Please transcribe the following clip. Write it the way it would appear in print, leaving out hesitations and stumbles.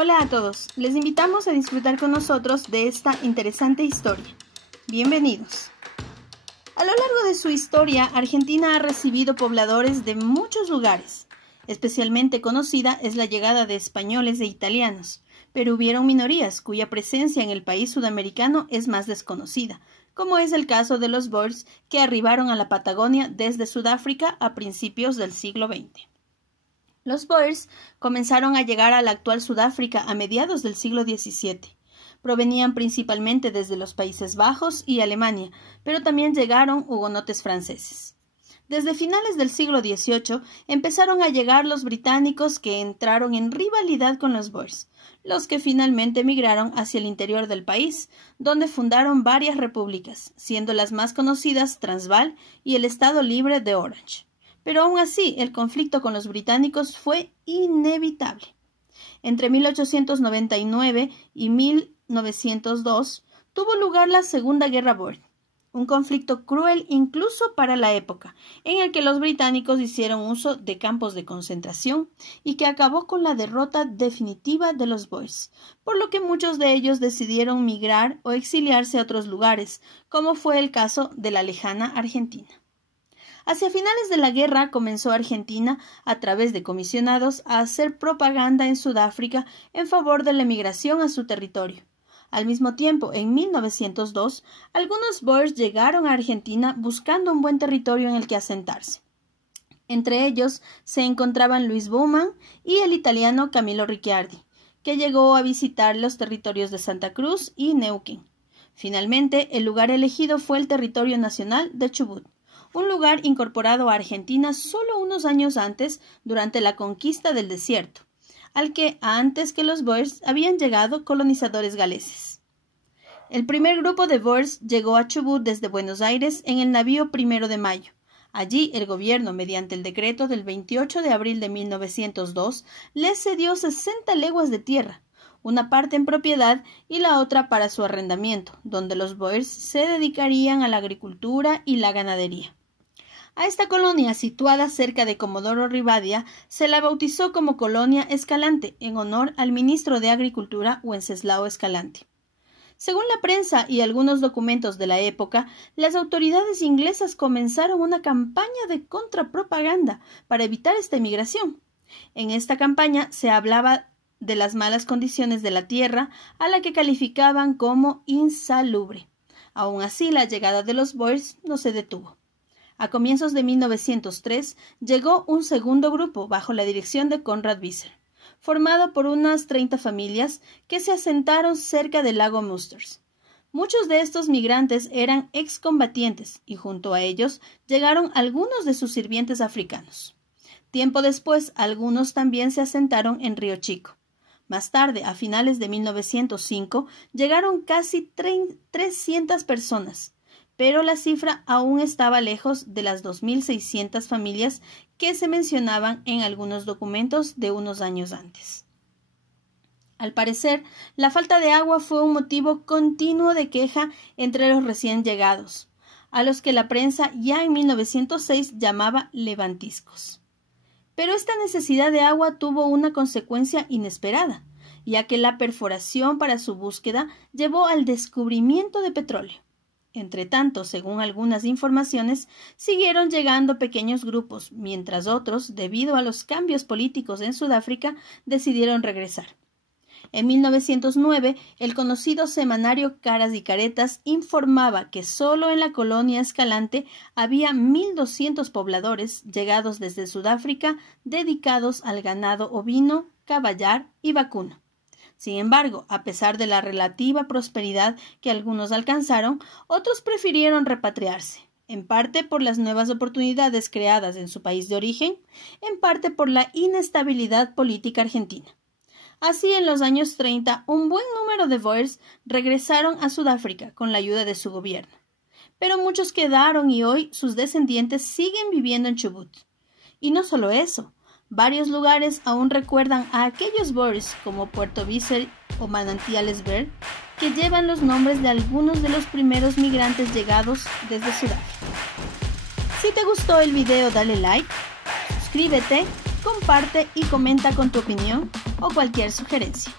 Hola a todos, les invitamos a disfrutar con nosotros de esta interesante historia. Bienvenidos. A lo largo de su historia, Argentina ha recibido pobladores de muchos lugares. Especialmente conocida es la llegada de españoles e italianos, pero hubieron minorías cuya presencia en el país sudamericano es más desconocida, como es el caso de los Boers que arribaron a la Patagonia desde Sudáfrica a principios del siglo XX. Los Boers comenzaron a llegar a la actual Sudáfrica a mediados del siglo XVII. Provenían principalmente desde los Países Bajos y Alemania, pero también llegaron hugonotes franceses. Desde finales del siglo XVIII empezaron a llegar los británicos que entraron en rivalidad con los Boers, los que finalmente emigraron hacia el interior del país, donde fundaron varias repúblicas, siendo las más conocidas Transvaal y el Estado Libre de Orange. Pero aún así, el conflicto con los británicos fue inevitable. Entre 1899 y 1902 tuvo lugar la Segunda Guerra Boer, un conflicto cruel incluso para la época, en el que los británicos hicieron uso de campos de concentración y que acabó con la derrota definitiva de los Boers, por lo que muchos de ellos decidieron migrar o exiliarse a otros lugares, como fue el caso de la lejana Argentina. Hacia finales de la guerra comenzó Argentina, a través de comisionados, a hacer propaganda en Sudáfrica en favor de la emigración a su territorio. Al mismo tiempo, en 1902, algunos Boers llegaron a Argentina buscando un buen territorio en el que asentarse. Entre ellos se encontraban Luis Bowman y el italiano Camillo Ricciardi, que llegó a visitar los territorios de Santa Cruz y Neuquén. Finalmente, el lugar elegido fue el territorio nacional de Chubut, un lugar incorporado a Argentina solo unos años antes, durante la conquista del desierto, al que antes que los Boers habían llegado colonizadores galeses. El primer grupo de Boers llegó a Chubut desde Buenos Aires en el navío 1 de Mayo. Allí el gobierno, mediante el decreto del 28 de abril de 1902, les cedió 60 leguas de tierra, una parte en propiedad y la otra para su arrendamiento, donde los Boers se dedicarían a la agricultura y la ganadería. A esta colonia, situada cerca de Comodoro Rivadavia, se la bautizó como Colonia Escalante, en honor al ministro de Agricultura Wenceslao Escalante. Según la prensa y algunos documentos de la época, las autoridades inglesas comenzaron una campaña de contrapropaganda para evitar esta emigración. En esta campaña se hablaba de las malas condiciones de la tierra, a la que calificaban como insalubre. Aún así, la llegada de los Boers no se detuvo. A comienzos de 1903 llegó un segundo grupo bajo la dirección de Conrad Visser, formado por unas 30 familias que se asentaron cerca del lago Musters. Muchos de estos migrantes eran excombatientes y junto a ellos llegaron algunos de sus sirvientes africanos. Tiempo después, algunos también se asentaron en Río Chico. Más tarde, a finales de 1905, llegaron casi 300 personas, pero la cifra aún estaba lejos de las 2.600 familias que se mencionaban en algunos documentos de unos años antes. Al parecer, la falta de agua fue un motivo continuo de queja entre los recién llegados, a los que la prensa ya en 1906 llamaba levantiscos. Pero esta necesidad de agua tuvo una consecuencia inesperada, ya que la perforación para su búsqueda llevó al descubrimiento de petróleo. Entretanto, según algunas informaciones, siguieron llegando pequeños grupos, mientras otros, debido a los cambios políticos en Sudáfrica, decidieron regresar. En 1909, el conocido semanario Caras y Caretas informaba que solo en la colonia Escalante había 1.200 pobladores llegados desde Sudáfrica dedicados al ganado ovino, caballar y vacuno. Sin embargo, a pesar de la relativa prosperidad que algunos alcanzaron, otros prefirieron repatriarse, en parte por las nuevas oportunidades creadas en su país de origen, en parte por la inestabilidad política argentina. Así, en los años 30, un buen número de Boers regresaron a Sudáfrica con la ayuda de su gobierno. Pero muchos quedaron y hoy sus descendientes siguen viviendo en Chubut. Y no solo eso. Varios lugares aún recuerdan a aquellos Boers como Puerto Visser o Manantiales Bear, que llevan los nombres de algunos de los primeros migrantes llegados desde Sudáfrica. Si te gustó el video, dale like, suscríbete, comparte y comenta con tu opinión. o cualquier sugerencia.